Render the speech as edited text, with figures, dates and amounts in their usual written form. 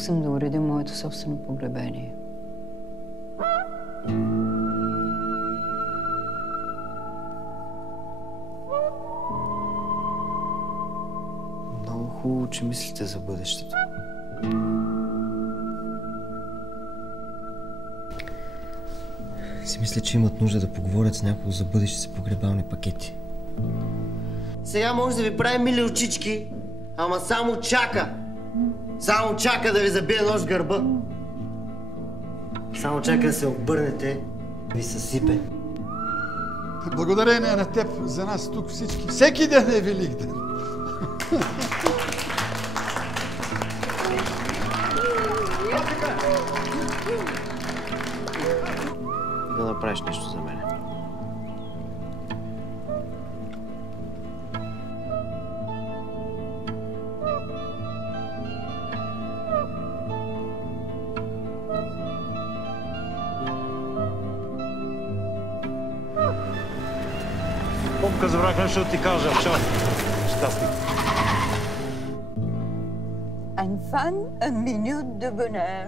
Тук съм да уредя моето собствено погребение. Много хубаво, че мислите за бъдещето. Си мисля, че имат нужда да поговорят с някого за бъдещите погребални пакети. Сега може да ви прави мили очички, ама само чака. Само чака да ви забие нож в гърба. Само чака да се обърнете, да ви съсипе. Благодарение на теб, за нас тук всички. Всеки ден е Великден. Да направиш нещо за мен. Попка забрах нещо да ти кажа. Чао. Щастник. Enfin, une minute de bonheur.